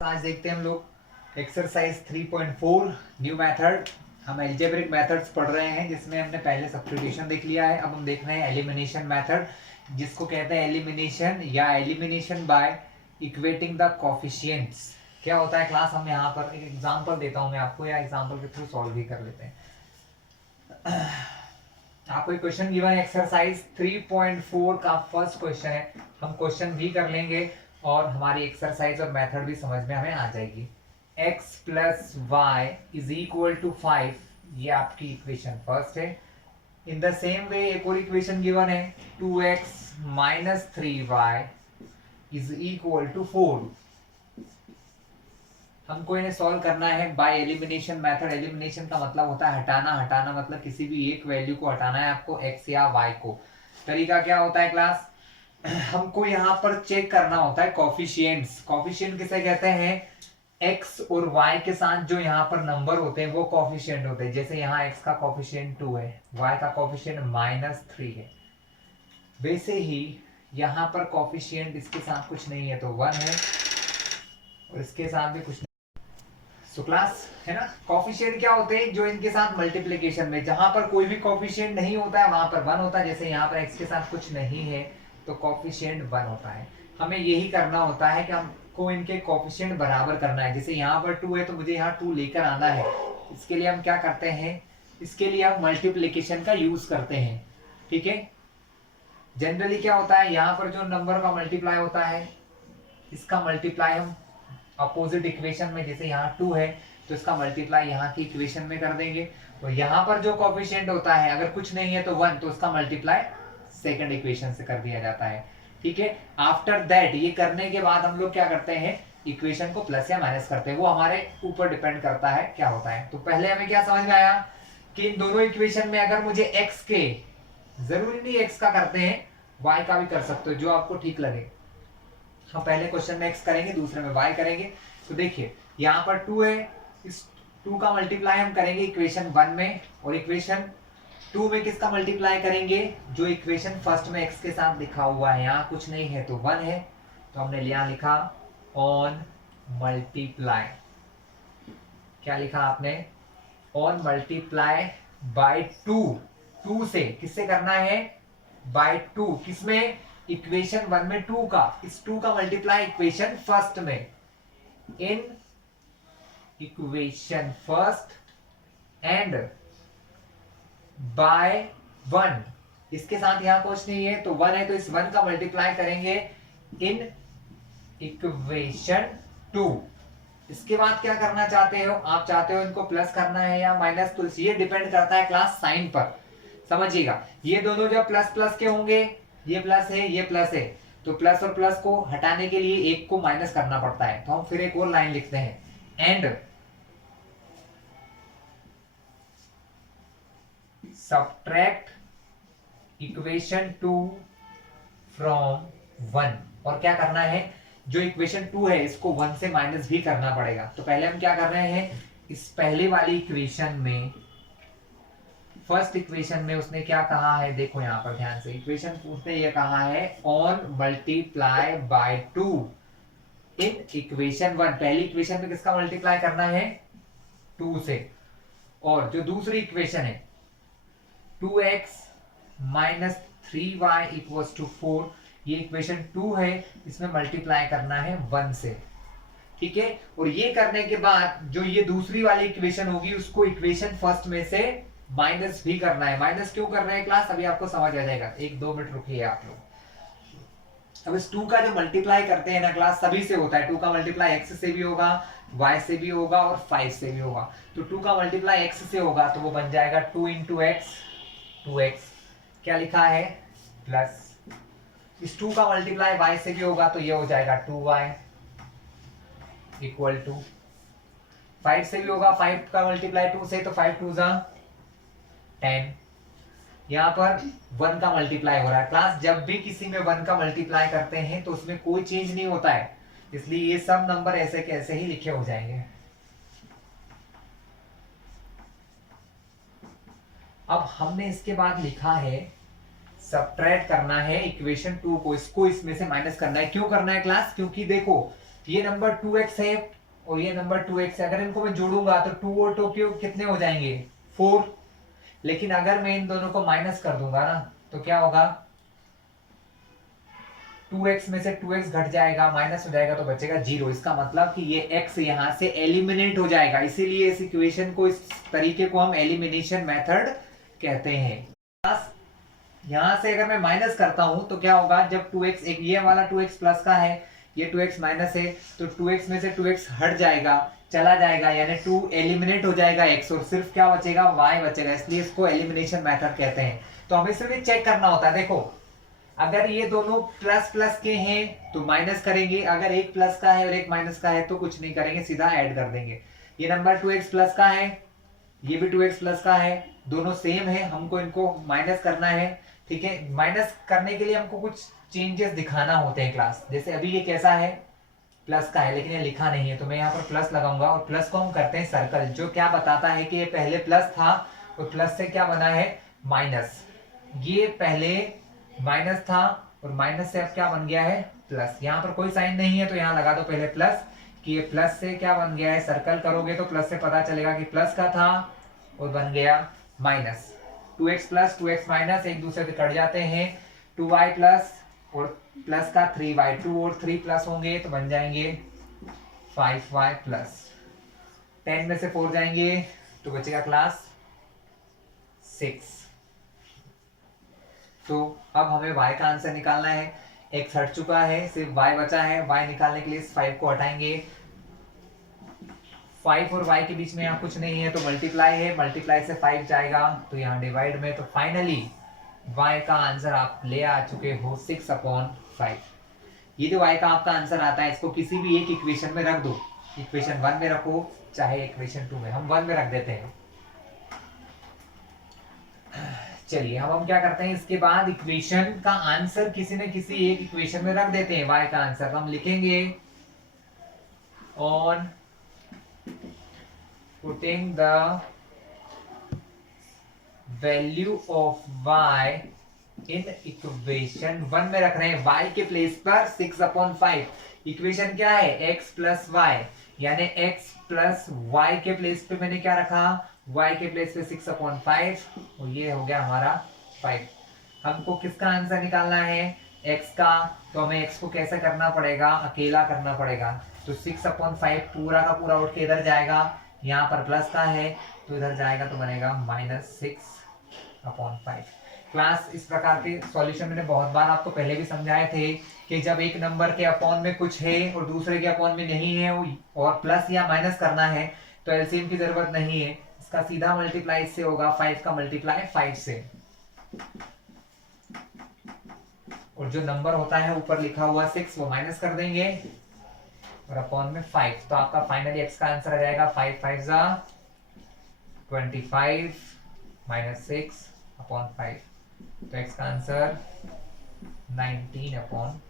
आज देखते हैं हम लोग एक्सरसाइज 3.4 न्यू मेथड। हम एल्जेब्रिक मेथड्स पढ़ रहे हैं जिसमें हमने पहले सब्स्टिट्यूशन देख लिया है। अब हम देख रहे हैं एलिमिनेशन मेथड, जिसको कहते हैं एलिमिनेशन या elimination by equating the coefficients. क्या होता है क्लास, हम यहाँ पर एक एग्जांपल देता हूँ मैं आपको, या एग्जांपल के थ्रू सॉल्व भी कर लेते हैं। आपको एक क्वेश्चन गिवन है, एक्सरसाइज 3.4 का फर्स्ट क्वेश्चन है। हम क्वेश्चन भी कर लेंगे और हमारी एक्सरसाइज और मेथड भी समझ में हमें आ जाएगी। x plus Y is equal to 5, ये आपकी इक्वेशन फर्स्ट है। इन द सेम वे एक और इक्वेशन गिवन है, 2x minus 3y is equal to 4। हमको इन्हें सॉल्व करना है बाय एलिमिनेशन मेथड। एलिमिनेशन का मतलब होता है हटाना। हटाना मतलब किसी भी एक वैल्यू को हटाना है आपको, x या y को। तरीका क्या होता है क्लास, हमको यहाँ पर चेक करना होता है कॉफिशिएंट्स। कॉफिशिएंट किसे कहते हैं, x और y के साथ जो यहाँ पर नंबर होते हैं वो कॉफिशिएंट होते हैं। जैसे यहाँ x का कॉफिशिएंट 2 है, y का कॉफिशिएंट -3 है। वैसे ही यहाँ पर कॉफिशिएंट इसके साथ कुछ नहीं है तो 1 है, और इसके साथ भी कुछ नहीं। सो क्लास है ना, कॉफिशिएंट क्या होते हैं, जो इनके साथ मल्टीप्लिकेशन में, जहां पर कोई भी कॉफिशिएंट नहीं होता है वहां पर 1 होता है। जैसे यहाँ पर x के साथ कुछ नहीं है तो कॉफिशिएंट 1 होता है। हमें यही करना होता है कि हमको इनके कॉफिशिएंट बराबर करना है। जैसे यहाँ पर 2 है तो मुझे यहाँ 2 लेकर आना है। इसके लिए हम क्या करते हैं, इसके लिए हम मल्टीप्लिकेशन का यूज करते हैं। ठीक है, जनरली क्या होता है, यहाँ पर जो नंबर का मल्टीप्लाई होता है इसका मल्टीप्लाई हम अपोजिट इक्वेशन में, जैसे यहाँ 2 है तो इसका मल्टीप्लाई यहाँ की इक्वेशन में कर देंगे। और यहाँ पर जो कोफिशिएंट होता है, अगर कुछ नहीं है तो 1, तो उसका मल्टीप्लाई सेकंड इक्वेशन से कर दिया जाता है। ठीक है, आफ्टर दैट ये करने के बाद हम लोग क्या करते हैं, इक्वेशन को प्लस या माइनस करते हैं। वो हमारे ऊपर डिपेंड करता है क्या होता है। तो पहले हमें क्या समझ में आया कि इन दोनों इक्वेशन में अगर मुझे x के, जरूरी नहीं x का करते हैं, y का भी कर सकते हो, जो आपको ठीक लगे। हम पहले क्वेश्चन में x करेंगे, दूसरे में y करेंगे। तो देखिए यहाँ पर 2 है, इस 2 का मल्टीप्लाई हम करेंगे इक्वेशन 1 में, और इक्वेशन 2 में किसका मल्टीप्लाई करेंगे, जो इक्वेशन फर्स्ट में x के साथ लिखा हुआ है। यहाँ कुछ नहीं है तो 1 है, तो हमने यहाँ लिखा ऑन मल्टीप्लाई। क्या लिखा आपने, ऑन मल्टीप्लाई बाय 2। 2 से किससे करना है, बाय 2। किसमें, इक्वेशन 1 में 2 का, इस 2 का मल्टीप्लाई इक्वेशन फर्स्ट में, in equation first and by 1। इसके साथ यहां कुछ नहीं है तो 1 है, तो इस 1 का मल्टीप्लाई करेंगे इन इक्वेशन 2। इसके बाद क्या करना चाहते हो आप, चाहते हो इनको प्लस करना है या माइनस, तो ये डिपेंड करता है क्लास साइन पर। समझिएगा, ये दोनों जब प्लस प्लस के होंगे, ये प्लस है ये प्लस है, तो प्लस और प्लस को हटाने के लिए एक को माइनस करना पड़ता है। तो हम फिर एक और लाइन लिखते हैं, एंड सब्ट्रैक्ट इक्वेशन 2 फ्रॉम 1। और क्या करना है, जो इक्वेशन 2 है इसको 1 से माइनस भी करना पड़ेगा। तो पहले हम क्या कर रहे हैं, इस पहले वाली इक्वेशन में, फर्स्ट इक्वेशन में उसने क्या कहा है, देखो यहां पर ध्यान से, इक्वेशन उसने ये कहा है on multiply bye 2 in equation 1। पहली इक्वेशन में किसका मल्टीप्लाई करना है, 2 से। और जो दूसरी इक्वेशन है 2x minus 3y equals to 4, ये इक्वेशन 2 है, इसमें मल्टीप्लाई करना है 1 से। ठीक है, और ये करने के बाद जो ये दूसरी वाली इक्वेशन होगी उसको इक्वेशन फर्स्ट में से माइनस भी करना है। माइनस क्यों कर रहे हैं क्लास, अभी आपको समझ आ जाएगा, 1-2 मिनट रुकिए आप लोग। अब इस 2 का जो मल्टीप्लाई करते हैं ना क्लास, सभी से होता है। 2 का मल्टीप्लाई x से भी होगा, y से भी होगा और 5 से भी होगा। तो 2 का मल्टीप्लाई x से होगा तो वो बन जाएगा 2 इंटू एक्स, 2x। क्या लिखा है, प्लस। इस 2 का मल्टीप्लाई y से भी होगा तो ये हो जाएगा 2y इक्वल टू, 5 से भी होगा, 5 का मल्टीप्लाई 2 से, तो 5 2 जा 10। यहाँ पर 1 का मल्टीप्लाई हो रहा है। क्लास जब भी किसी में 1 का मल्टीप्लाई करते हैं तो उसमें कोई चेंज नहीं होता है, इसलिए ये सब नंबर ऐसे के ऐसे ही लिखे हो जाएंगे। अब हमने इसके बाद लिखा है, सब्ट्रैक्ट करना है इक्वेशन 2 को, इसको इसमें से माइनस करना है। क्यों करना है क्लास, क्योंकि देखो ये नंबर 2x है और ये नंबर 2x है, अगर इनको मैं जोड़ूंगा तो 2 और 2 कितने हो जाएंगे 4। लेकिन अगर मैं इन दोनों को माइनस कर दूंगा ना तो क्या होगा 2x में से 2x घट जाएगा, माइनस हो जाएगा तो बचेगा 0। इसका मतलब कि ये x यहां से एलिमिनेट हो जाएगा, इसीलिए इस इक्वेशन को, इस तरीके को हम एलिमिनेशन मेथड कहते हैं। यहां से अगर मैं माइनस करता हूं तो क्या होगा, जब 2x, एक ये वाला 2x प्लस का है, ये 2x माइनस है, तो 2x में से 2x हट जाएगा, चला जाएगा, यानी 2 एलिमिनेट हो जाएगा x, और सिर्फ क्या बचेगा y बचेगा, इसलिए इसको एलिमिनेशन मेथड कहते हैं। तो हमें सिर्फ ये चेक करना होता है, देखो अगर ये दोनों प्लस प्लस के हैं तो माइनस करेंगे, अगर एक प्लस का है और एक माइनस का है तो कुछ नहीं करेंगे, सीधा ऐड कर देंगे। ये नंबर 2x प्लस का है, ये भी 2x प्लस का है, दोनों सेम है, हमको इनको माइनस करना है। ठीक है, माइनस करने के लिए हमको कुछ चेंजेस दिखाना होते हैं क्लास, जैसे अभी ये कैसा है प्लस का है लेकिन ये लिखा नहीं है, तो मैं यहाँ पर प्लस लगाऊंगा, और प्लस को हम करते हैं सर्कल, जो क्या बताता है कि ये पहले प्लस था और प्लस से क्या बना है माइनस, ये पहले माइनस था और माइनस से अब क्या बन गया है प्लस। यहाँ पर कोई साइन नहीं है तो यहाँ लगा दो पहले प्लस, कि ये प्लस से क्या बन गया है, सर्कल करोगे तो प्लस से पता चलेगा कि प्लस का था और बन गया minus. 2x plus 2x minus एक दूसरे से कट जाते हैं, 2y प्लस और प्लस का 3y, 2 और 3 प्लस होंगे तो बन जाएंगे 5y प्लस, 10 में से 4 जाएंगे तो बचेगा क्लास 6। तो अब हमें y का आंसर निकालना है, x हट चुका है, सिर्फ y बचा है, y निकालने के लिए इस 5 को हटाएंगे, 5 और y के बीच में यहाँ कुछ नहीं है तो मल्टीप्लाई है, मल्टीप्लाई से 5 जाएगा तो यहाँ डिवाइड में, तो फाइनली y का आंसर आप ले आ चुके हो 6/5। ये जो y का आपका आंसर आता है, इसको किसी भी एक इक्वेशन में रख दो, इक्वेशन 1 में रखो चाहे इक्वेशन 2 में, हम 1 में रख देते हैं। चलिए हम क्या करते हैं, इसके बाद इक्वेशन का आंसर किसी न किसी एक इक्वेशन में रख देते हैं, y का आंसर हम लिखेंगे on putting the value of y in equation 1 में रख रहे हैं, y के प्लेस पर 6/5। इक्वेशन क्या है x प्लस वाई, यानी x प्लस वाई के प्लेस पे मैंने क्या रखा, y के प्लेस पे 6/5 और ये हो गया हमारा 5। हमको किसका आंसर निकालना है x का, तो हमें x को कैसे करना पड़ेगा, अकेला करना पड़ेगा, तो 6/5 पूरा का पूरा उठ के इधर जाएगा, यहाँ पर प्लस का है तो इधर जाएगा तो बनेगा -6/5। क्लास इस प्रकार के सॉल्यूशन मैंने बहुत बार आपको पहले भी समझाए थे कि जब एक नंबर के अपॉन में कुछ है और दूसरे के अपॉन में नहीं है और प्लस या माइनस करना है तो एलसीएम की जरूरत नहीं है, इसका सीधा मल्टीप्लाई से होगा, 5 का मल्टीप्लाई 5 से, और जो नंबर होता है ऊपर लिखा हुआ 6 वो माइनस कर देंगे और अपॉन में 5, तो आपका फाइनली एक्स का आंसर आ जाएगा 5 5 जा 25 -6/5, तो एक्स का आंसर 19/5।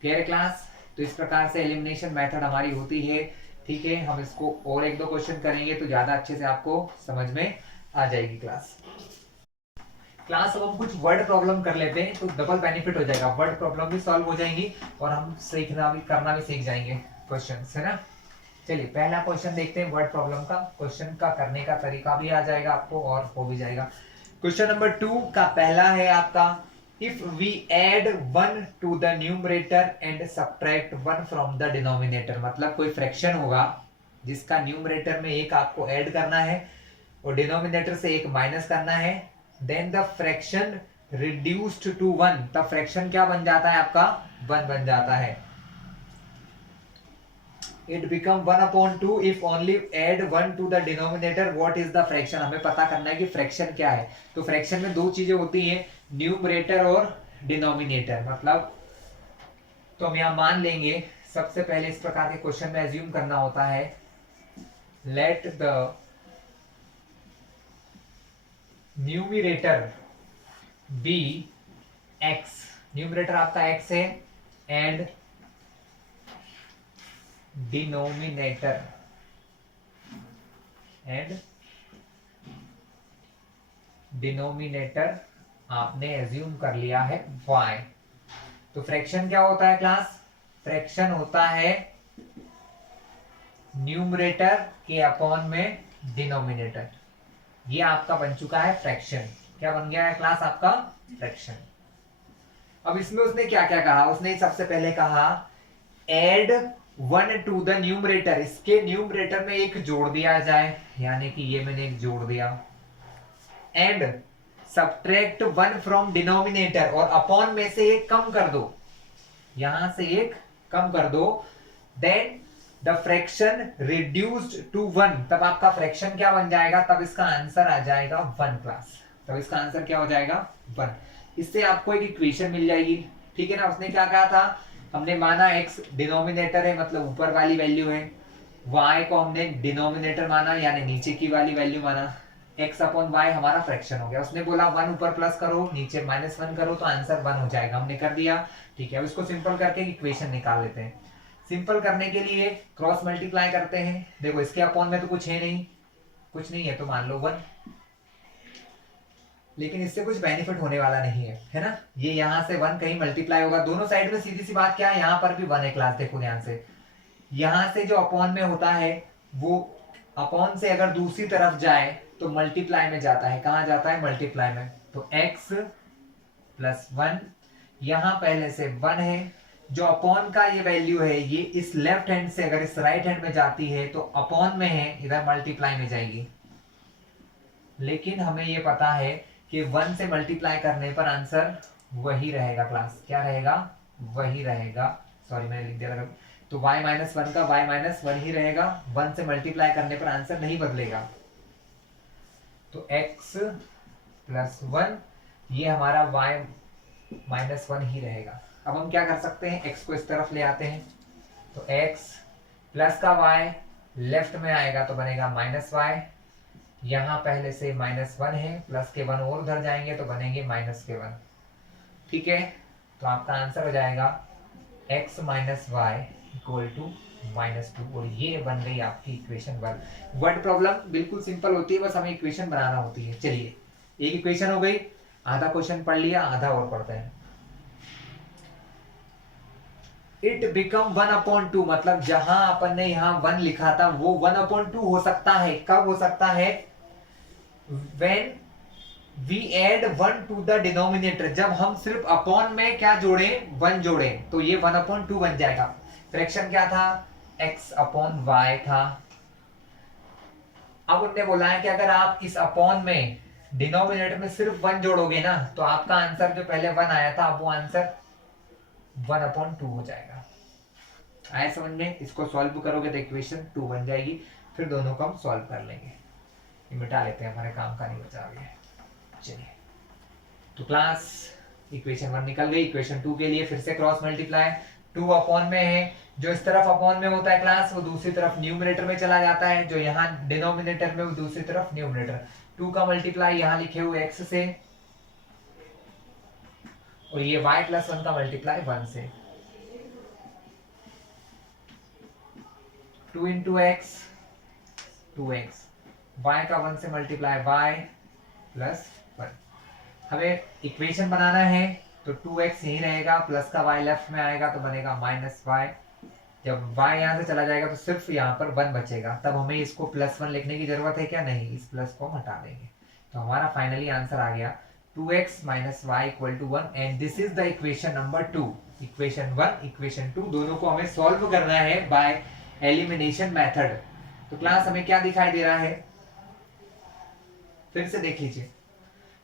क्लियर है क्लास। तो इस प्रकार से एलिमिनेशन मेथड हमारी होती है। ठीक है, हम इसको और एक दो क्वेश्चन करेंगे तो ज्यादा अच्छे से आपको समझ में आ जाएगी क्लास। अब हम कुछ वर्ड प्रॉब्लम कर लेते हैं तो डबल बेनिफिट हो जाएगा, वर्ड प्रॉब्लम भी सॉल्व हो जाएंगी और हम सीखना भी करना भी सीख जाएंगे क्वेश्चन, है ना। चलिए पहला क्वेश्चन देखते हैं वर्ड प्रॉब्लम का, क्वेश्चन का करने का तरीका भी आ जाएगा आपको और हो भी जाएगा। क्वेश्चन नंबर 2 का पहला है आपका, if we add 1 to the numerator and subtract 1 from the denominator, मतलब कोई फ्रैक्शन होगा जिसका न्यूमरेटर में एक आपको ऐड करना है और डिनोमिनेटर से एक माइनस करना है, then the fraction reduced to 1, तब फ्रैक्शन क्या बन जाता है आपका 1 बन जाता है। It become 1/2 if only add 1 to the denominator. What is the fraction? हमें पता करना है कि फ्रैक्शन क्या है। तो फ्रैक्शन में दो चीजें होती हैं, न्यूमरेटर और डिनोमिनेटर, मतलब तो हम यहां मान लेंगे, सबसे पहले इस प्रकार के क्वेश्चन में एज्यूम करना होता है, let the numerator be x, numerator आपका x है एंड डिनोमिनेटर आपने एज्यूम कर लिया है y। तो फ्रैक्शन क्या होता है क्लास, फ्रैक्शन होता है न्यूमरेटर के अपॉन में डिनोमिनेटर। ये आपका बन चुका है फ्रैक्शन। क्या बन गया है क्लास आपका? फ्रैक्शन। अब इसमें उसने क्या क्या कहा? उसने सबसे पहले कहा एड 1 टू द न्यूमरेटर, इसके न्यूमरेटर में एक जोड़ दिया जाए, यानी कि ये मैंने एक जोड़ दिया। एंड सब्ट्रैक्ट 1 फ्रॉम डिनोमिनेटर, और अपॉन में से एक कम कर दो, यहां से एक कम कर दो। Then the fraction reduced to 1, तब आपका फ्रैक्शन क्या बन जाएगा? तब इसका आंसर आ जाएगा 1 क्लास। तब इसका आंसर क्या हो जाएगा? 1। इससे आपको एक इक्वेशन मिल जाएगी, ठीक है ना। उसने क्या कहा था? हमने माना x डिनोमिनेटर है, मतलब ऊपर वाली वैल्यू है, y को हमने डिनोमिनेटर माना, यानी नीचे की वाली वैल्यू माना। x अपॉन y हमारा फ्रैक्शन हो गया। उसने बोला 1 ऊपर प्लस करो, नीचे -1 करो, तो आंसर 1 हो जाएगा। हमने कर दिया, ठीक है। अब इसको सिंपल करके इक्वेशन निकाल लेते हैं। सिंपल करने के लिए क्रॉस मल्टीप्लाई करते हैं। देखो इसके अपॉन में तो कुछ है नहीं, कुछ नहीं है, तो मान लो 1, लेकिन इससे कुछ बेनिफिट होने वाला नहीं है, है ना। ये यहां से 1 कहीं मल्टीप्लाई होगा, दोनों साइड में सीधी सी बात क्या है, यहां पर भी 1 है क्लास। देखो ध्यान से, यहां से जो अपॉन में होता है वो अपॉन से अगर दूसरी तरफ जाए तो मल्टीप्लाई में जाता है। कहां जाता है? मल्टीप्लाई में। तो x प्लस 1, यहां पहले से 1 है। जो अपॉन का ये वैल्यू है, ये इस लेफ्ट हैंड से अगर इस राइट हैंड में जाती है तो अपॉन में है, इधर मल्टीप्लाई में जाएगी। लेकिन हमें ये पता है कि 1 से मल्टीप्लाई करने पर आंसर वही रहेगा क्लास। क्या रहेगा? वही रहेगा। सॉरी मैंने लिख दिया था। तो y माइनस 1 का y माइनस 1 ही रहेगा। 1 से मल्टीप्लाई करने पर आंसर नहीं बदलेगा। तो x प्लस 1, ये हमारा y माइनस 1 ही रहेगा। अब हम क्या कर सकते हैं? x को इस तरफ ले आते हैं, तो x प्लस का y लेफ्ट में आएगा तो बनेगा माइनस y। यहां पहले से -1 है, प्लस के 1 और उधर जाएंगे तो बनेंगे -1, ठीक है। तो आपका आंसर हो जाएगा x minus Y equal to -2, और ये बन गई आपकी इक्वेशन 1। वर्ड प्रॉब्लम बिल्कुल सिंपल होती है, बस हमें इक्वेशन बनाना होती है। चलिए, एक इक्वेशन हो गई, आधा क्वेश्चन पढ़ लिया, आधा और पढ़ते हैं। इट बिकम 1/2, मतलब जहां अपन ने यहां 1 लिखा था वो 1/2 हो सकता है। कब हो सकता है? when we add 1 to the denominator, जब हम सिर्फ अपॉन में क्या जोड़े? 1 जोड़े, तो ये 1/2 बन जाएगा। फ्रैक्शन क्या था? x अपॉन y था। अब उन्होंने बोला है कि अगर आप इस अपॉन में डिनोमिनेटर में सिर्फ 1 जोड़ोगे ना, तो आपका आंसर जो पहले 1 आया था, अब वो आंसर 1/2 हो जाएगा। आया समझ में? इसको सॉल्व करोगे तो इक्वेशन 2 बन जाएगी। फिर दोनों को हम सॉल्व कर लेंगे। मिटा लेते हैं, हमारे काम का नहीं बचा अभी। चलिए, तो क्लास इक्वेशन 1 निकल गई। इक्वेशन 2 के लिए फिर से क्रॉस मल्टीप्लाई। 2 अपॉन में है, जो इस तरफ अपॉन में होता है क्लास, वो दूसरी तरफ न्यूमरेटर में चला जाता है। जो यहाँ डिनोमिनेटर में, वो दूसरी तरफ न्यूमरेटर। 2 का मल्टीप्लाई यहाँ लिखे हुए x से, और ये y प्लस 1 का मल्टीप्लाई 1 से। 2 इंटू एक्स 2x, y का 1 से मल्टीप्लाई y प्लस 1। हमें इक्वेशन बनाना है तो 2x यही रहेगा, प्लस का y लेफ्ट में आएगा तो बनेगा -y। जब y यहां से चला जाएगा तो सिर्फ यहाँ पर 1 बचेगा। तब हमें इसको +1 लिखने की जरूरत है क्या? नहीं, इस प्लस को हटा देंगे। तो हमारा फाइनली आंसर आ गया 2x - y = 1, and this is the equation number 2। Equation 1, equation 2 दोनों को हमें सॉल्व करना है बाय एलिमिनेशन मेथड। तो क्लास हमें क्या दिखाई दे रहा है? फिर से देख लीजिए,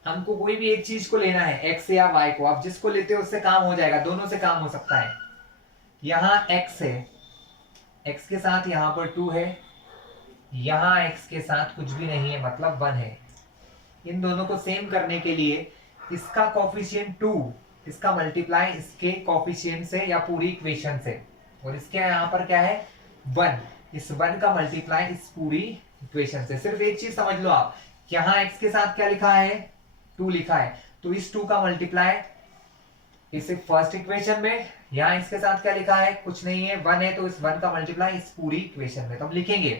हमको कोई भी एक चीज को लेना है, x या y को। आप जिसको लेते हो उससे काम हो जाएगा, दोनों से काम हो सकता है। यहां x है, x के साथ यहां पर 2 है, यहां x के साथ कुछ भी नहीं है, मतलब 1 है। इन दोनों को सेम करने के लिए इसका कोफिशिएंट 2, इसका मल्टीप्लाई इसके कोफिशिएंट से या पूरी इक्वेशन से, और इसके यहां पर क्या है? 1। इस 1 का मल्टीप्लाई इस पूरी इक्वेशन से। सिर्फ एक चीज समझ लो आप, यहां x के साथ क्या लिखा है? 2 लिखा है, तो इस 2 का मल्टीप्लाई इस फर्स्ट इक्वेशन में। यहां इसके साथ क्या लिखा है? कुछ नहीं है, 1 है, तो इस 1 का मल्टीप्लाई इस पूरी इक्वेशन में। तो हम लिखेंगे,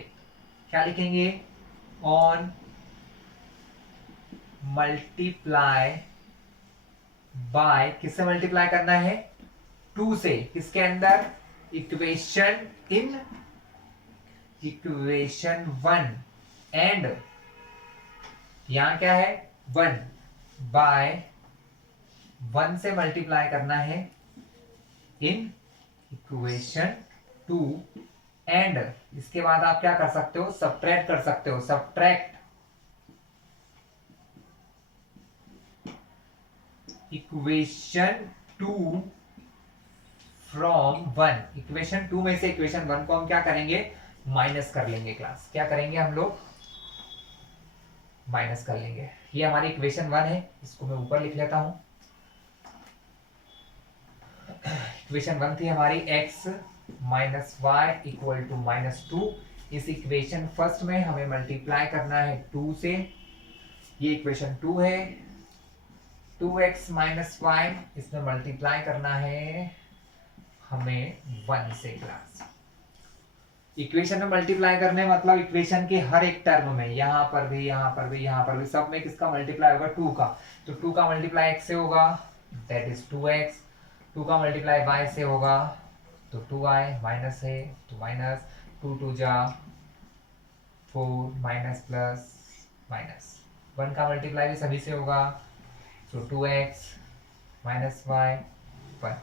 क्या लिखेंगे? ऑन मल्टीप्लाई बाय, किससे मल्टीप्लाई करना है? 2 से। किसके अंदर? इक्वेशन इन इक्वेशन 1 एंड यहां क्या है 1 बाय 1 से मल्टीप्लाई करना है इन इक्वेशन 2 एंड इसके बाद आप क्या कर सकते हो सब्ट्रैक्ट कर सकते हो सब्ट्रैक्ट इक्वेशन 2 फ्रॉम 1। इक्वेशन 2 में से इक्वेशन 1 को हम क्या करेंगे माइनस कर लेंगे क्लास। क्या करेंगे हम लोग माइनस कर लेंगे। ये हमारी इक्वेशन 1 है, इसको मैं ऊपर लिख लेता हूं। इक्वेशन 1 थी हमारी x minus Y equal to -2। इस इक्वेशन फर्स्ट में हमें मल्टीप्लाई करना है 2 से। ये इक्वेशन 2 है। 2x माइनस वाई इसमें मल्टीप्लाई करना है हमें 1 से क्लास। इक्वेशन में मल्टीप्लाई करने मतलब इक्वेशन के हर एक टर्म में यहां पर भी यहां पर भी यहां पर भी सब में किसका मल्टीप्लाई होगा 2 का। तो 2 का मल्टीप्लाई x से होगा दैट इज 2x। 2 का मल्टीप्लाई y से होगा तो 2y माइनस है तो माइनस 2 2 जा 4 माइनस प्लस माइनस 1 का मल्टीप्लाई भी सभी से होगा तो 2x माइनस वाई 1।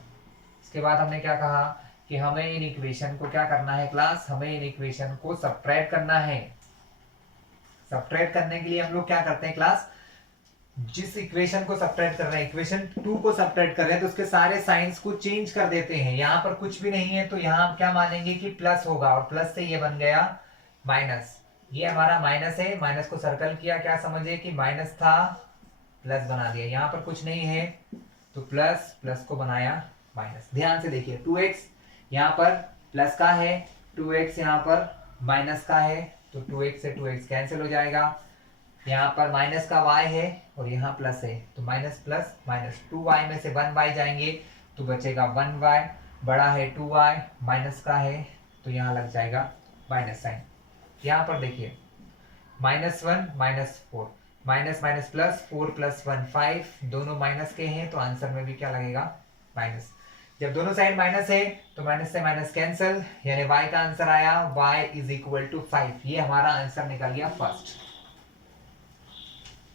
इसके बाद हमने क्या कहा कि हमें इन इक्वेशन को क्या करना है क्लास हमें इन इक्वेशन को सब्ट्रैक्ट करना है। सब्ट्रैक्ट करने के लिए हम लोग क्या करते हैं क्लास जिस इक्वेशन को सब्ट्रैक्ट कर रहे हैं इक्वेशन 2 को सब्ट्रैक्ट कर रहे हैं तो उसके सारे साइंस को चेंज कर देते हैं। यहां पर कुछ भी नहीं है तो यहां हम क्या मानेंगे कि प्लस होगा और प्लस से ये बन गया माइनस। ये हमारा माइनस है, माइनस को सर्कल किया, क्या समझे कि माइनस था प्लस बना दिया। यहां पर कुछ नहीं है तो प्लस प्लस को बनाया माइनस। ध्यान से देखिए 2x यहाँ पर प्लस का है 2x यहाँ पर माइनस का है तो 2x से 2x कैंसिल हो जाएगा। यहाँ पर माइनस का y है और यहाँ प्लस है तो माइनस प्लस माइनस 2y में से 1y जाएंगे तो बचेगा 1y। बड़ा है 2y माइनस का है तो यहाँ लग जाएगा माइनस साइन। यहाँ पर देखिए -1 -4 माइनस माइनस प्लस 4 + 1 5 दोनों माइनस के हैं तो आंसर में भी क्या लगेगा माइनस। जब दोनों साइड माइनस है तो माइनस से माइनस कैंसिल यानी y का आंसर आया y = 5। ये हमारा आंसर निकल गया फर्स्ट।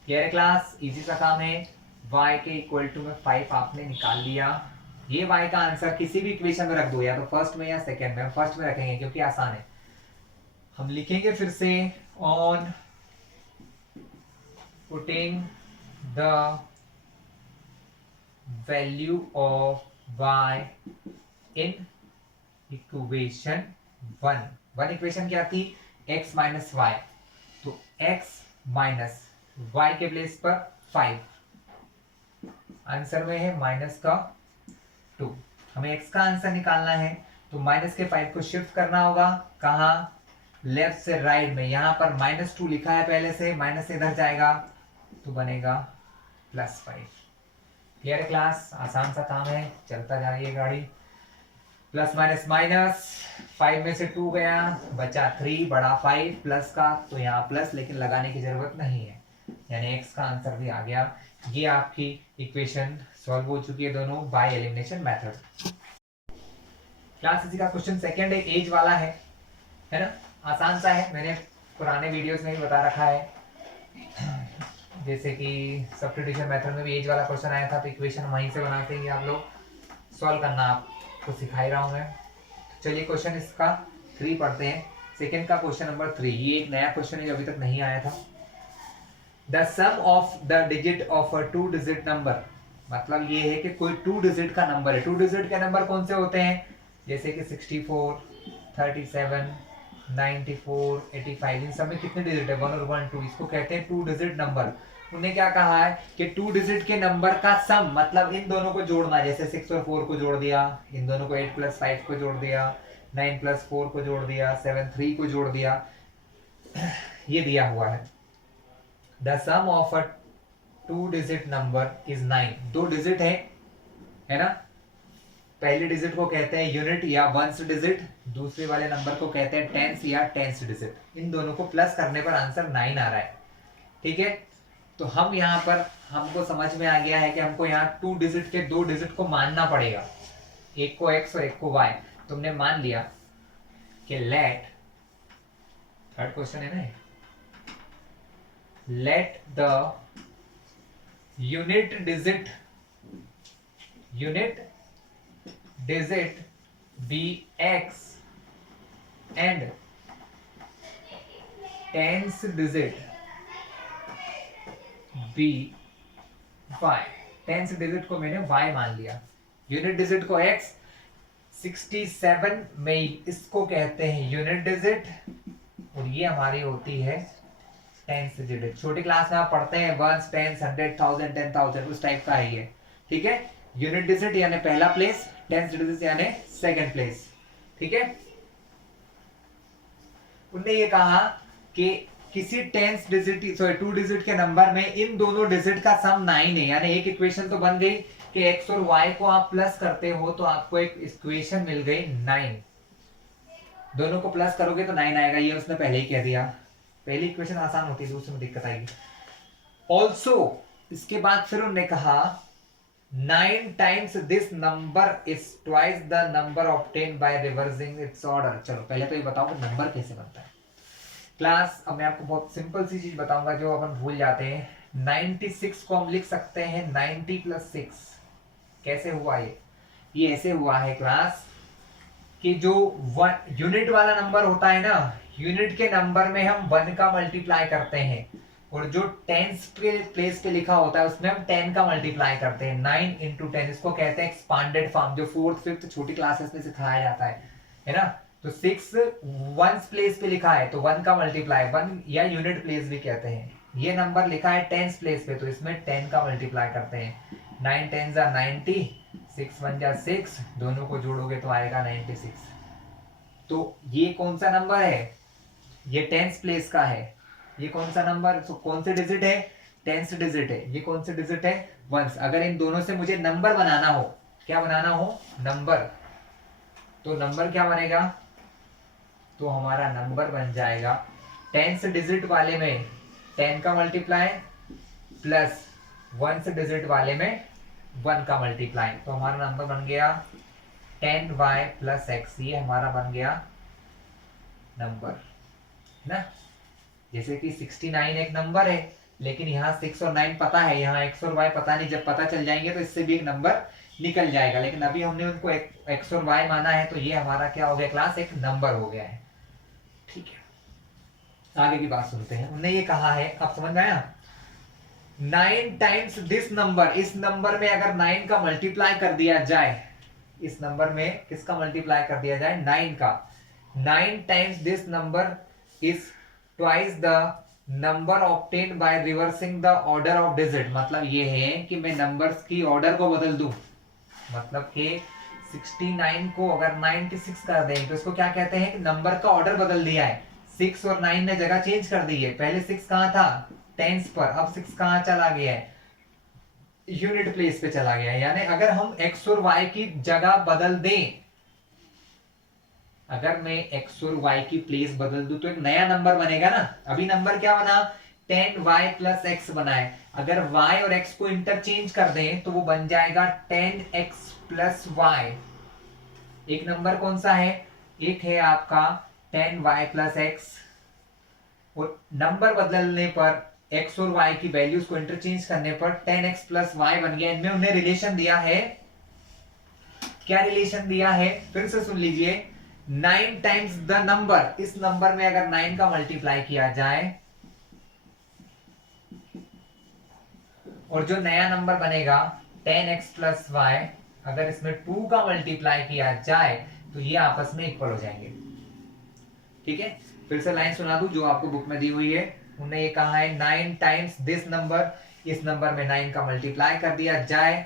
क्लियर क्लास इजी सा काम है। y के इक्वल टू में 5 आपने निकाल लिया। ये y का आंसर किसी भी इक्वेशन में रख दो या तो फर्स्ट में या सेकंड में। फर्स्ट में रखेंगे क्योंकि आसान है। हम लिखेंगे फिर से on putting the value of y in equation 1 equation क्या थी x माइनस वाई तो x माइनस वाई के प्लेस पर 5 आंसर में है माइनस का 2। हमें x का आंसर निकालना है तो माइनस के 5 को शिफ्ट करना होगा कहाँ लेफ्ट से राइट में। यहां पर -2 लिखा है पहले से माइनस से इधर जाएगा तो बनेगा +5। क्लियर है क्लास आसान सा काम है चलता जा रही है गाड़ी। प्लस माइनस माइनस 5 में से 2 गया बचा 3 बड़ा 5 प्लस का तो यहाँ प्लस लेकिन लगाने की जरूरत नहीं है यानी x का आंसर भी आ गया। ये आपकी इक्वेशन सॉल्व हो चुकी है दोनों बाय एलिमिनेशन मेथड। क्लास इसी का क्वेश्चन सेकंड है एज वाला है ना आसान सा है। मैंने पुराने वीडियोस में भी बता रखा है जैसे कि सब्स्टिट्यूशन मेथड में भी एज वाला क्वेश्चन आया था तो इक्वेशन वहीं से बनाते हैं आप लोग सॉल्व करना आपको सिखा ही रहा हूं मैं। चलिए क्वेश्चन इसका 3 पढ़ते हैं। सेकंड का क्वेश्चन नंबर 3 ये एक नया क्वेश्चन है जो अभी तक नहीं आया था। The sum of the digit of a 2 digit number मतलब ये है कि कोई 2 डिजिट का नंबर है। 2 डिजिट के नंबर कौन से होते हैं जैसे कि 64 37 94 85 इन सब में कितने डिजिट है 1 और 1 2 इसको कहते हैं 2 डिजिट नंबर। उन्हें क्या कहा है कि 2 डिजिट के नंबर का सम मतलब इन दोनों को जोड़ना जैसे 6 और 4 को जोड़ दिया इन दोनों को 8 + 5 को जोड़ दिया 9 + 4 को जोड़ दिया 7 3 को जोड़ दिया ये दिया हुआ है। The sum of a 2 digit number is 9। 2 digit है ना पहले डिजिट को कहते हैं यूनिट या वंस डिजिट दूसरे वाले नंबर को कहते हैं टेंस या टेंस डिजिट। इन दोनों को प्लस करने पर आंसर 9 आ रहा है ठीक है। तो हम यहाँ पर हमको समझ में आ गया है कि हमको यहाँ 2 डिजिट के 2 डिजिट को मानना पड़ेगा एक को x और एक को y। तुमने मान लिया कि लेट, थर्ड क्वेश्चन है ना, let the unit digit be X and tens digit be Y. Tens digit को मैंने वाई मान लिया, यूनिट डिजिट को एक्स, 67 में इसको कहते हैं यूनिट डिजिट, और ये हमारी होती है टेंस डिजिट। छोटी क्लास में आप पढ़ते हैं वंस, टेंस, 100, 1000, 10,000, उस टाइप का ही है, ठीक है। यूनिट डिजिट यानी पहला प्लेस, टेंस डिजिट यानी सेकंड प्लेस, ठीक है। उनने ये कहा कि किसी टेंस डिजिट, सॉरी 2 डिजिट के नंबर में इन दोनों डिजिट का सम 9 है, यानी एक इक्वेशन तो बन गई कि x और y को आप प्लस करते हो तो आपको एक इक्वेशन मिल गई 9, दोनों को प्लस करोगे तो 9 आएगा, ये उसने पहले ही कह दिया। पहली इक्वेशन आसान होती है, दूसरे में दिक्कत आएगी। ऑल्सो इसके बाद फिर उन्होंने कहा 9 times this number is twice the number obtained by reversing it's order. चलो पहले तो ये बताओ कि नंबर कैसे बनता है क्लास। अब मैं आपको बहुत सिंपल सी चीज बताऊंगा जो अपन भूल जाते हैं। 96 को हम लिख सकते हैं 90 + 6। कैसे हुआ ये ऐसे हुआ है क्लास कि जो यूनिट वाला नंबर होता है ना, यूनिट के नंबर में हम 1 का मल्टीप्लाई करते हैं, और जो टेंस प्लेस पे लिखा होता है उसमें हम 10 का मल्टीप्लाई करते हैं। 9 × 10 इसको कहते हैं एक्सपांडेड फॉर्म, जो 4th 5th छोटी क्लासेस में सिखाया जाता है ना। तो 6 वंस प्लेस पे लिखा है तो 1 का मल्टीप्लाई, 1 या यूनिट प्लेस भी कहते हैं। ये नंबर लिखा है टेंस प्लेस पे तो इसमें 10 का मल्टीप्लाई करते हैं। 9 10 = 90, 6 1 = 6, दोनों को जोड़ोगे तो आएगा 96। तो ये कौन सा नंबर है, ये टेंस प्लेस का है। ये कौन सा नंबर, तो कौन से डिजिट है, टेंस डिजिट है। ये कौन से डिजिट है, वंस। अगर इन दोनों से मुझे नंबर बनाना हो, क्या बनाना हो, नंबर, तो नंबर क्या बनेगा, तो हमारा नंबर बन जाएगा टेंस डिजिट वाले में 10 का मल्टीप्लाई प्लस वंस डिजिट वाले में 1 का मल्टीप्लाई। तो हमारा नंबर बन गया 10y + x। ये हमारा बन गया नंबर ना। जैसे कि 69 एक नंबर है, लेकिन यहाँ 6 और 9 पता है, यहाँ x और y पता नहीं, जब पता चल जाएंगे तो इससे भी एक नंबर निकल जाएगा। लेकिन अभी हमने उनको x और y माना है तो ये हमारा क्या हो गया क्लास, एक नंबर हो गया है, ठीक है। आगे की बात सुनते हैं। उन्होंने ये कहा है, अब समझ में आया, 9 टाइम्स दिस नंबर, इस नंबर में अगर 9 का मल्टीप्लाई कर दिया जाए, इस नंबर में किसका मल्टीप्लाई कर दिया जाए, 9 का। 9 times this number is twice the number obtained by reversing the order of digit. मतलब ये है कि मैं नंबर्स की ऑर्डर को बदल दूं, मतलब कि 69 को अगर 96 कर दें तो इसको क्या कहते हैं कि नंबर का ऑर्डर बदल दिया है। 6 और 9 ने जगह चेंज कर दी है, पहले 6 कहां था, टेंस पर, अब 6 कहां चला गया है, यूनिट प्लेस पे चला गया है। यानी अगर हम x और y की जगह बदल दें, अगर मैं x और y की प्लेस बदल दूं तो एक नया नंबर बनेगा ना। अभी नंबर क्या बना, 10y + x बना है। अगर y और x को इंटरचेंज कर दें तो वो बन जाएगा 10x + y। एक नंबर कौन सा है, एक है आपका 10y + x, और नंबर बदलने पर x और y की वैल्यूज को इंटरचेंज करने पर 10x + y बन गया। इनमें उन्हें रिलेशन दिया है, क्या रिलेशन दिया है, फिर से सुन लीजिए। 9 टाइम्स द नंबर, इस नंबर में अगर 9 का मल्टीप्लाई किया जाए और जो नया नंबर बनेगा 10x + y, अगर इसमें 2 का मल्टीप्लाई किया जाए तो ये आपस में इक्वल हो जाएंगे, ठीक है। फिर से लाइन सुना दूं जो आपको बुक में दी हुई है। उन्होंने ये कहा है 9 टाइम्स दिस नंबर, इस नंबर में 9 का मल्टीप्लाई कर दिया जाए,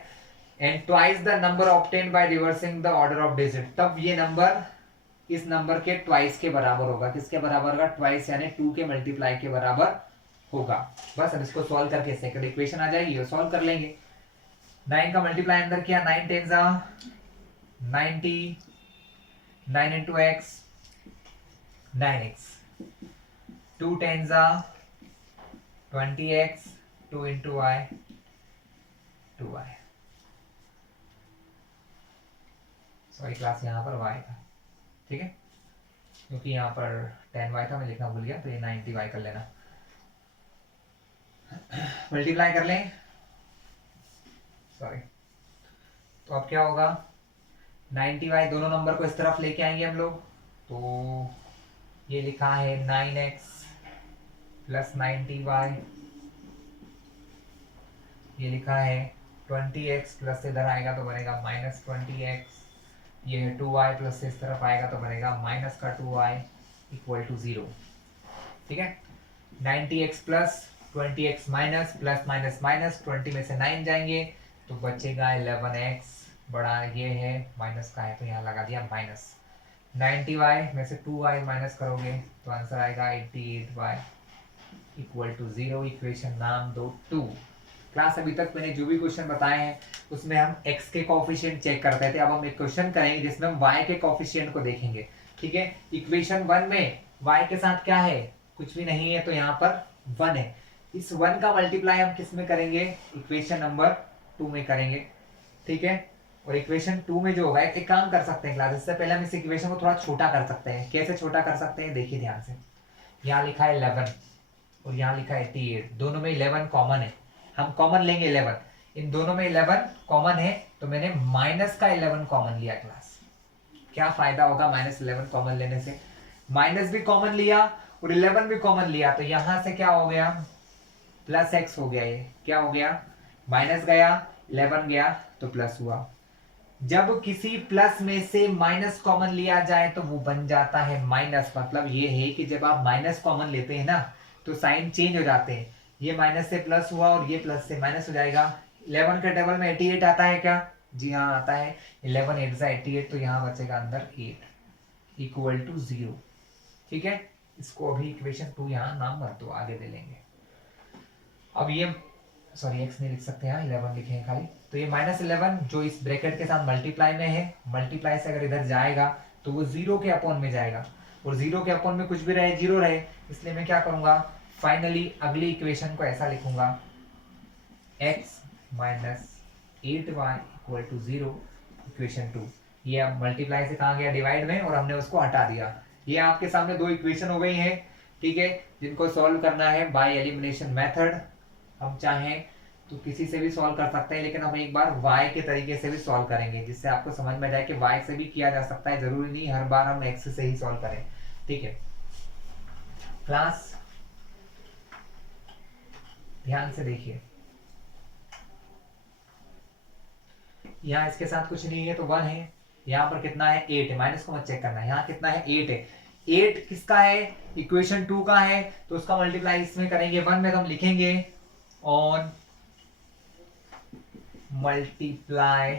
and twice the number obtained by reversing the order of digit. तब ये नंबर इस नंबर के ट्वाइस के बराबर होगा। किसके बराबर होगा, ट्वाइस यानी 2 के मल्टीप्लाई के बराबर होगा। बस अब इसको सॉल्व करके सेकंड इक्वेशन आ जाएगी, सॉल्व कर लेंगे। 9 का मल्टीप्लाई अंदर किया, 9 10 = 90, 9 × x 9x, 2 10 = 20x, 2 × y 2y। Sorry class यहाँ पर y था। ठीक है, क्योंकि यहाँ पर 10y था, मैं लिखना भूल गया, तो ये 90y कर लेना। मल्टीप्लाई कर लें, सॉरी, तो अब क्या होगा, 90y, दोनों नंबर को इस तरफ लेके आएंगे हम लोग, तो ये लिखा है 9x प्लस 90y, ये लिखा है 20x प्लस इधर आएगा तो बनेगा माइनस 20x, ये है 2y प्लस इस तरफ आएगा तो बनेगा माइनस का 2y इक्वल टू 0। ठीक है, 90x plus 20x minus plus minus minus, 20 में से 9 जाएंगे तो बचेगा 11x, बड़ा ये है माइनस का है तो यहाँ लगा दिया माइनस। 90y में से 2y माइनस करोगे तो आंसर आएगा 88y इक्वल टू 0। इक्वेशन नाम दो 2। क्लास अभी तक मैंने जो भी क्वेश्चन बताए हैं उसमें हम x के कोफिशिएंट चेक करते थे, अब हम एक क्वेश्चन करेंगे जिसमें हम y के कोफिशिएंट को देखेंगे। ठीक है, इक्वेशन 1 में y के साथ क्या है, कुछ भी नहीं है, तो यहाँ पर 1 है। इस 1 का मल्टीप्लाई हम किस में करेंगे, इक्वेशन नंबर 2 में करेंगे। ठीक है, और इक्वेशन 2 में जो होगा, एक काम कर सकते हैं क्लास, इससे पहले हम इस इक्वेशन को थोड़ा छोटा कर सकते हैं। कैसे छोटा कर सकते हैं, देखिए ध्यान से, यहाँ लिखा है 11 और यहाँ लिखा है 88, दोनों में 11 कॉमन है, हम कॉमन लेंगे 11, इन दोनों में 11 कॉमन है तो मैंने माइनस का 11 कॉमन लिया। क्लास क्या फायदा होगा माइनस 11 कॉमन लेने से, माइनस भी कॉमन लिया और 11 भी कॉमन लिया, तो यहां से क्या हो गया, प्लस एक्स हो गया, ये क्या हो गया, माइनस गया 11 गया तो प्लस हुआ। जब किसी प्लस में से माइनस कॉमन लिया जाए तो वो बन जाता है माइनस, मतलब ये है कि जब आप माइनस कॉमन लेते हैं ना तो साइन चेंज हो जाते हैं, ये माइनस से प्लस हुआ और ये प्लस से माइनस हो जाएगा। 11 के टेबल में 88 आता है क्या, जी हाँ आता है, 11 8 से 88, तो यहाँ बचेगा अंदर 8 इक्वल टू 0। ठीक है, इसको अभी इक्वेशन 2 यहाँ नाम मत दो, आगे दे लेंगे। अब ये सॉरी x नहीं लिख सकते, यहाँ 11 लिखे हैं खाली, तो ये माइनस 11 जो इस ब्रैकेट के साथ मल्टीप्लाई में है, मल्टीप्लाई से अगर इधर जाएगा तो वो 0 के अपॉन में जाएगा, और 0 के अपॉन में कुछ भी रहे 0 रहे, इसलिए मैं क्या करूंगा, फाइनली अगली इक्वेशन को ऐसा लिखूंगा, x minus 8y equal to 0, equation 2। ये अब मल्टीप्लाई से कहाँ गया, डिवाइड में, और हमने उसको हटा दिया। ये आपके सामने दो इक्वेशन हो गई हैं, ठीक है, जिनको सॉल्व करना है बाय एलिमिनेशन मेथड। हम चाहें तो किसी से भी सॉल्व कर सकते हैं, लेकिन हम एक बार y के तरीके से भी सॉल्व करेंगे, जिससे आपको समझ में जाए कि y से भी किया जा सकता है, जरूरी नहीं हर बार हम x से ही सॉल्व करें। ठीक है क्लास, ध्यान से देखिए, यहाँ इसके साथ कुछ नहीं है तो 1 है, यहाँ पर कितना है 8 है, माइनस को मत चेक करना, यहाँ कितना है 8 है, 8 किसका है, इक्वेशन 2 का है, तो उसका मल्टीप्लाई इसमें करेंगे 1 में, तो हम लिखेंगे on multiply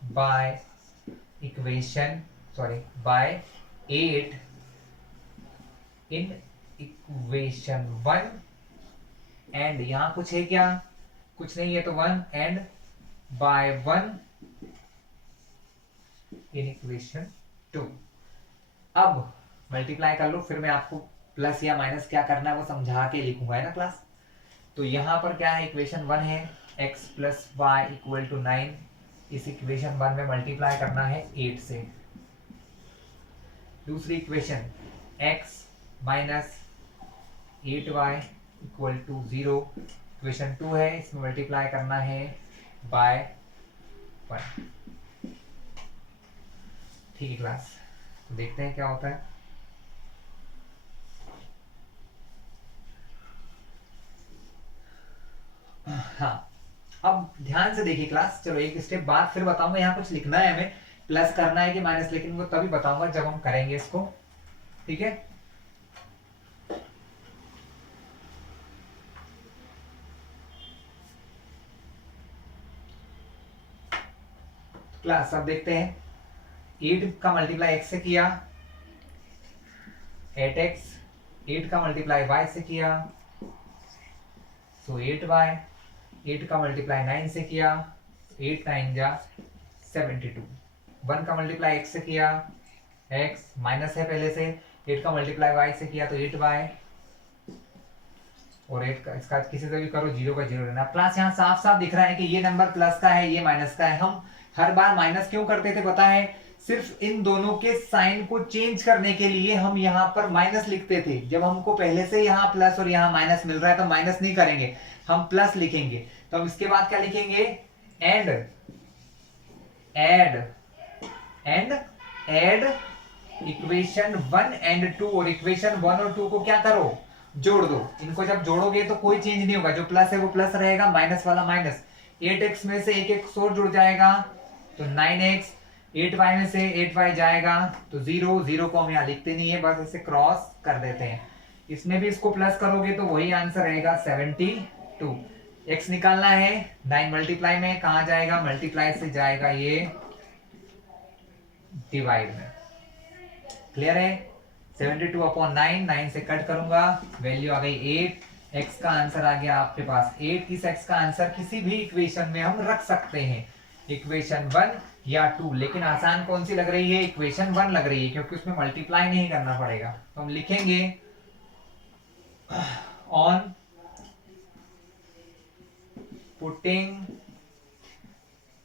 by equation sorry by 8 in equation 1, and यहां कुछ है क्या, कुछ नहीं है तो 1 एंड बाय 1 इन इक्वेशन 2। अब मल्टीप्लाई कर लो, फिर मैं आपको प्लस या माइनस क्या करना है वो समझा के लिखूंगा, है ना क्लास। तो यहां पर क्या है, इक्वेशन 1 है x plus Y equal to 9, इस इक्वेशन 1 में मल्टीप्लाई करना है 8 से। दूसरी equation x minus 8y equal to 0, equation 2 है, इसमें मल्टीप्लाई करना है बाय 1। ठीक है क्लास, तो देखते हैं क्या होता है। हाँ, अब ध्यान से देखिए क्लास, चलो एक स्टेप बाद फिर बताऊंगा, यहाँ कुछ लिखना है हमें, प्लस करना है कि माइनस, लेकिन वो तभी बताऊंगा जब हम करेंगे इसको। ठीक है, क्लास अब देखते हैं, 8 का मल्टीप्लाई x से किया 8x, 8 का मल्टीप्लाई y से किया सो 8y, 8 का मल्टीप्लाई 9 से किया 8 9 जा 72, 1 का मल्टीप्लाई x से किया, x माइनस है पहले से, 8 का मल्टीप्लाई y से किया तो 8y, और 8 का इसका किसी से भी करो 0 का 0 रहना। प्लस यहाँ साफ साफ दिख रहा है कि ये नंबर प्लस का है, ये माइनस का है। हम हर बार माइनस क्यों करते थे पता है, सिर्फ इन दोनों के साइन को चेंज करने के लिए हम यहाँ पर माइनस लिखते थे। जब हमको पहले से यहाँ प्लस और यहाँ माइनस मिल रहा है तो माइनस नहीं करेंगे, हम प्लस लिखेंगे। तो हम इसके बाद क्या लिखेंगे, एंड एड इक्वेशन 1 एंड 2, और इक्वेशन 1 और 2 को क्या करो, जोड़ दो। इनको जब जोड़ोगे तो कोई चेंज नहीं होगा, जो प्लस है वो प्लस रहेगा, माइनस वाला माइनस। 8x में से एक एक और जुड़ जाएगा तो 9x, 8y में से 8y जाएगा तो 0, 0 को हम यहाँ लिखते नहीं है, बस इसे क्रॉस कर देते हैं। इसमें भी इसको प्लस करोगे तो वही आंसर रहेगा 72। x निकालना है, 9 मल्टीप्लाई में कहा जाएगा, मल्टीप्लाई से जाएगा ये डिवाइड में। क्लियर है? 72 अपॉन 9, 9 से कट करूंगा, वैल्यू आ गई 8, x का आंसर आ गया आपके पास 8। इस x का आंसर किसी भी इक्वेशन में हम रख सकते हैं, इक्वेशन 1 या 2, लेकिन आसान कौन सी लग रही है, इक्वेशन 1 लग रही है, क्योंकि उसमें मल्टीप्लाई नहीं करना पड़ेगा। तो हम लिखेंगे on putting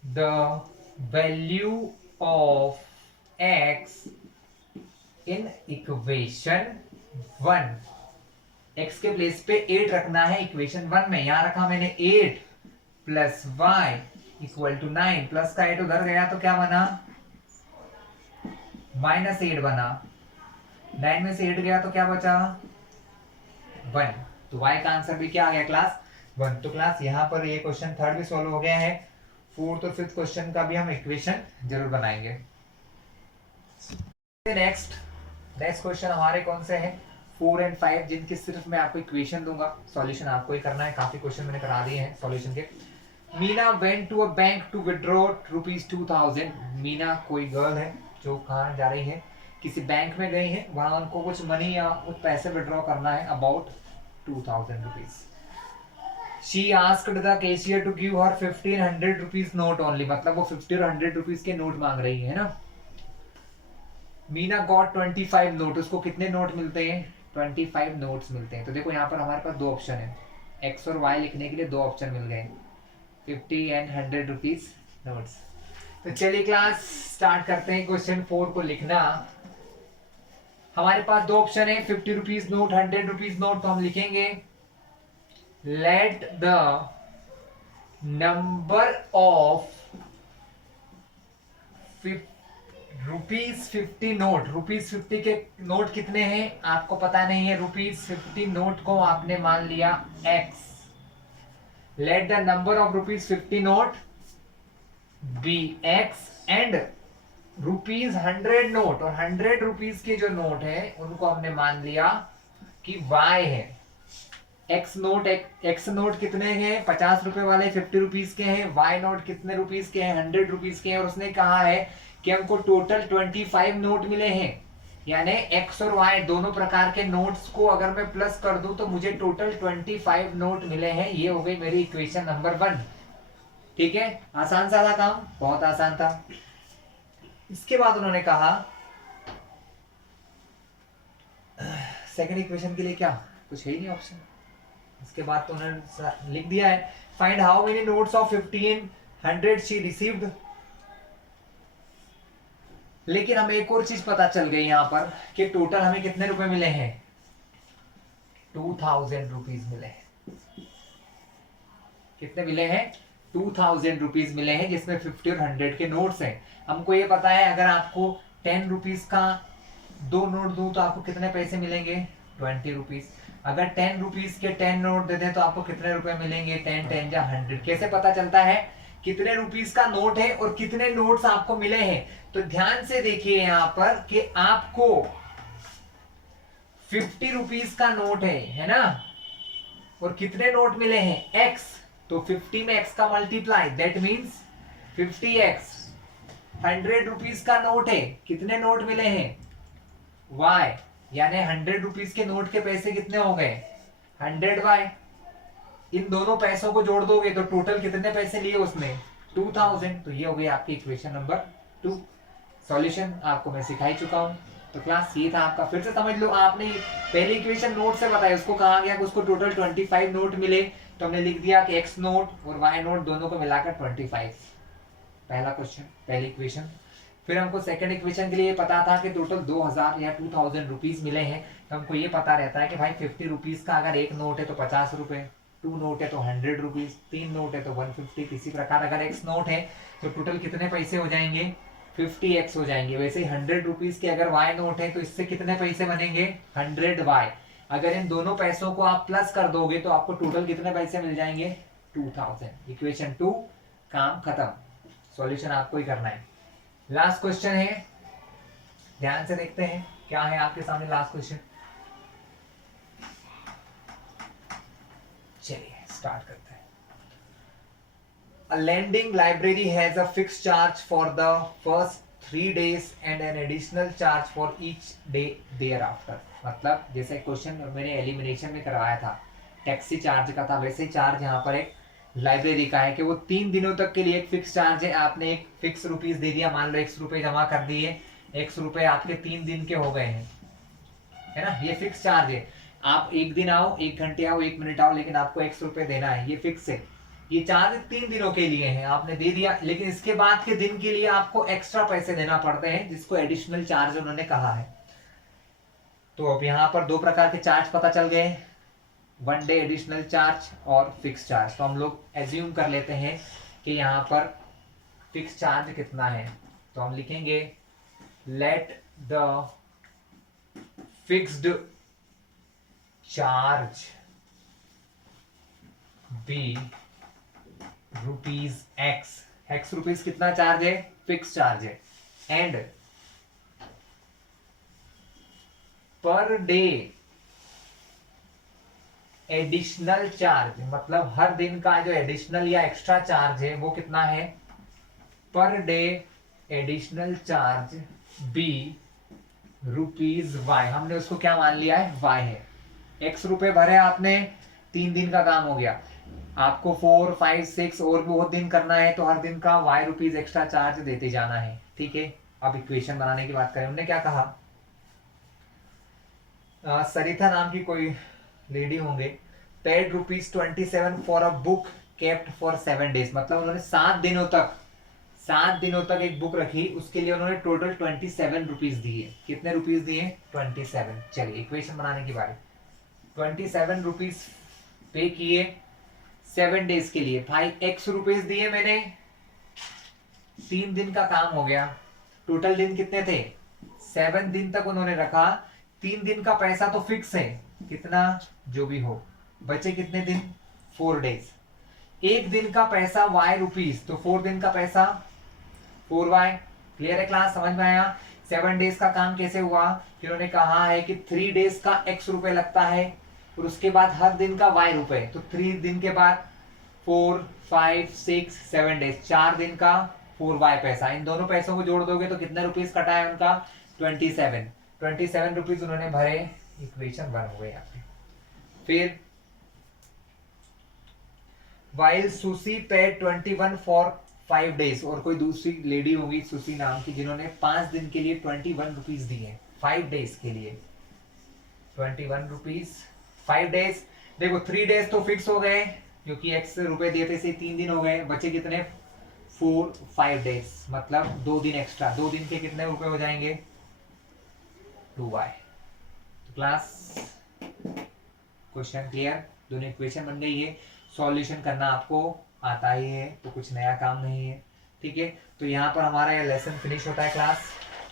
the value of x in equation 1, x के प्लेस पे 8 रखना है इक्वेशन 1 में। यहां रखा मैंने 8 plus y equal to 9, plus का 8 उधर गया तो क्या बना, माइनस 8 बना। 9 में से 8 गया तो क्या बचा, 1। तो y का आंसर भी क्या आ गया क्लास, 1। तो क्लास यहाँ पर ये क्वेश्चन थर्ड भी सॉल्व हो गया है। फोर्थ और फिफ्थ क्वेश्चन का भी हम इक्वेशन जरूर बनाएंगे। नेक्स्ट क्वेश्चन हमारे कौन से हैं, 4 एंड 5, जिनकी सिर्फ मैं आपको इक्वेशन दूंगा, सॉल्यूशन आपको ही करना है। काफी क्वेश्चन मैंने करा दिए हैं सॉल्यूशन के। Meena went to a bank to withdraw ₹2000। Meena कोई गर्ल है जो कहाँ जा रही है, किसी बैंक में गई है, वहां उनको कुछ मनी या कुछ पैसे विड्रॉ करना है, about ₹2000। She asked the cashier to give her 1500 rupees note only, मतलब वो 50 और 100 रुपीज के नोट मांग रही है ना। मीना गॉट 25 नोट, उसको कितने नोट मिलते हैं, 25 नोट्स मिलते हैं। तो देखो यहाँ पर हमारे पास दो ऑप्शन है, एक्स और वाई लिखने के लिए दो ऑप्शन मिल गए, 50 एंड 100 रुपीज नोट्स। तो चलिए क्लास स्टार्ट करते हैं क्वेश्चन 4 को लिखना। हमारे पास दो ऑप्शन है, 50 रुपीज नोट, 100 रुपीज नोट। तो हम लिखेंगे let the number of ₹50 note, ₹50 के नोट कितने हैं आपको पता नहीं है, ₹50 नोट को आपने मान लिया x। let the number of ₹50 note be x and ₹100 note, और 100 रुपीज के जो नोट है उनको हमने मान लिया कि y है। एक्स नोट कितने हैं, 50 रुपए वाले 50 रुपीज के हैं। वाई नोट कितने रुपीज के हैं, 100 रुपीज के हैं। और उसने कहा है कि हमको टोटल 25 नोट मिले हैं, यानी एक्स और वाई दोनों प्रकार के नोट्स को अगर मैं प्लस कर दूं तो मुझे टोटल 25 नोट मिले हैं। ये हो गई मेरी इक्वेशन नंबर 1। ठीक है, आसान सा था काम, बहुत आसान था। इसके बाद उन्होंने कहा सेकंड इक्वेशन के लिए क्या, कुछ है ही नहीं ऑप्शन। इसके बाद तो उन्होंने लिख दिया है, find how many notes of 15 100 she received. लेकिन हमें एक और चीज पता चल गई यहां पर कि टोटल हमें कितने रुपए मिले हैं, 2000 रुपीज मिले हैं। कितने मिले हैं, 2000 रुपीज मिले हैं, जिसमें 50 और 100 के नोट्स हैं। हमको ये पता है अगर आपको 10 रुपीज का 2 नोट दूं तो आपको कितने पैसे मिलेंगे, 20 रुपीज। अगर 10 रुपीज के 10 नोट दे दें तो आपको कितने रुपए मिलेंगे, 10 10 या 100। कैसे पता चलता है कितने रुपीस का नोट है और कितने नोट्स आपको मिले हैं। तो ध्यान से देखिए यहां पर कि आपको 50 रुपीस का नोट है ना, और कितने नोट मिले हैं, x। तो 50 में x का multiply, that means 50x। 100 rupees का नोट है, कितने नोट मिले हैं, y, यानी 100 रुपीस के नोट के पैसे कितने हो गए, 100y। इन दोनों पैसों को जोड़ दोगे तो टोटल कितने पैसे लिए उसने, 2000। तो ये हो गई आपकी इक्वेशन नंबर 2। सॉल्यूशन आपको मैं सिखा ही चुका हूं। तो क्लास ये था आपका, फिर से समझ लो। आपने पहली इक्वेशन नोट से बताया, उसको कहा गया कि उसको टोटल 25 नोट मिले, तो हमने लिख दिया कि x नोट और y नोट दोनों को मिलाकर 25। पहला क्वेश्चन, पहली इक्वेशन। फिर हमको सेकंड इक्वेशन के लिए पता था कि टोटल 2000 या 2000 रुपीज मिले हैं, तो हमको ये पता रहता है कि भाई 50 रुपीज का अगर एक नोट है तो 50 रुपए, 2 नोट है तो 100 रुपीज, 3 नोट है तो 150, इसी प्रकार अगर x नोट है तो टोटल कितने पैसे हो जाएंगे, 50x हो जाएंगे। वैसे ही 100 रुपीज के अगर y नोट है तो इससे कितने पैसे बनेंगे, 100y। अगर इन दोनों पैसों को आप प्लस कर दोगे तो आपको टोटल कितने पैसे मिल जाएंगे, 2000। इक्वेशन 2 काम खत्म, सॉल्यूशन आपको ही करना है। लास्ट क्वेश्चन है, ध्यान से देखते हैं क्या है आपके सामने लास्ट क्वेश्चन। चलिए स्टार्ट करते हैं। A lending library has a fixed charge for the first 3 days and an additional charge for each day thereafter। मतलब जैसे क्वेश्चन मैंने एलिमिनेशन में करवाया था टैक्सी चार्ज का था, वैसे चार्ज यहाँ पर एक लाइब्रेरी का है कि वो 3 दिनों तक के लिए एक फिक्स चार्ज है। आपने एक फिक्स रुपीस दे दिया, मान लो x रुपए जमा कर दिए, x रुपए आपके 3 दिन के हो गए हैं, है ना, ये फिक्स चार्ज है। आप एक दिन आओ, 1 घंटे आओ, 1 मिनट आओ, लेकिन आपको x रुपए देना है, ये फिक्स है। ये चार्ज 3 दिनों के लिए है, आपने दे दिया, लेकिन इसके बाद के दिन के लिए आपको एक्स्ट्रा पैसे देना पड़ते हैं, जिसको एडिशनल चार्ज उन्होंने कहा है। तो अब यहाँ पर 2 प्रकार के चार्ज पता चल गए, 1 डे एडिशनल चार्ज और फिक्स चार्ज। तो हम लोग एज्यूम कर लेते हैं कि यहाँ पर फिक्स चार्ज कितना है, तो हम लिखेंगे let the fixed charge be rupees X rupees कितना चार्ज है, फिक्स चार्ज है, and per day additional charge, मतलब हर दिन का जो एडिशनल या एक्स्ट्रा चार्ज है वो कितना है, per day additional charge be rupees Y. हमने उसको क्या मान लिया है, वाई है। x रुपए भरे आपने, 3 दिन का काम हो गया, आपको 4, 5, 6 और भी बहुत दिन करना है, तो हर दिन का y रुपीज एक्स्ट्रा चार्ज देते जाना है, ठीक है। अब इक्वेशन बनाने की बात करें, उन्होंने क्या कहा, सरिता नाम की कोई लेडी होंगे, paid ₹27 for a book kept for 7 days. मतलब उन्होंने 7 दिनों तक एक बुक रखी, उसके लिए उन्होंने टोटल 27 रुपीज दिए। कितने रुपीज दिए, 27। चलिए इक्वेशन बनाने की बारी, 27 रुपीज पे किए 7 डेज के लिए। भाई x रुपीज दिए मैंने, 3 दिन का काम हो गया, टोटल दिन कितने थे, 7 दिन तक उन्होंने रखा। 3 दिन का पैसा तो फिक्स है, कितना जो भी हो, बचे कितने दिन, 4 डेज। 1 दिन का पैसा y रुपीज, तो 4 दिन का पैसा 4y। क्लियर है क्लास, समझ में आया। 7 डेज का काम कैसे हुआ कि उन्होंने कहा है कि 3 डेज का x रुपए लगता है और उसके बाद हर दिन का y रुपए, तो 3 दिन के बाद 4, 5, 6, 7 डेज, 4 दिन का 4y पैसा। इन दोनों पैसों को जोड़ दोगे तो कितने रुपीज कटा है उनका, 27 रुपीज उन्होंने भरे। इक्वेशन 1 हो गई यहाँ पे। फिर वाइल सुसी पेड 21 फॉर 5 डेज, और कोई दूसरी लेडी होगी सुसी नाम की, जिन्होंने 5 दिन के लिए 21 रुपीज दिए 5 डेज के लिए, 21 रुपीज 5 डेज। देखो 3 डेज तो फिक्स हो गए क्योंकि x रुपए दिए थे, से 3 दिन हो गए, बचे कितने, 4, 5 डेज, मतलब 2 दिन एक्स्ट्रा। 2 दिन के कितने रुपए हो जाएंगे, 2y। तो क्लास क्वेश्चन क्लियर, दोनों इक्वेशन बन गई है। सॉल्यूशन करना आपको आता ही है, तो कुछ नया काम नहीं है, ठीक है। तो यहाँ पर हमारा ये लेसन फिनिश होता है क्लास,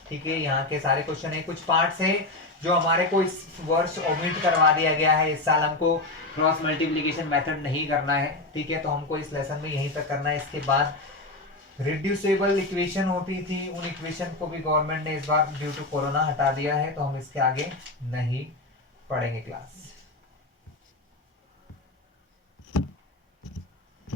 ठीक है। यहाँ के सारे क्वेश्चन है, कुछ पार्ट्स है जो हमारे को इस वर्ष ओमिट करवा दिया गया है। इस साल हमको क्रॉस मल्टीप्लिकेशन मेथड नहीं करना है, ठीक है, तो हमको इस लेसन में यहीं तक करना है। इसके बाद रिड्यूसेबल इक्वेशन होती थी, उन इक्वेशन को भी गवर्नमेंट ने इस बार ड्यू टू कोरोना हटा दिया है, तो हम इसके आगे नहीं पढ़ेंगे क्लास।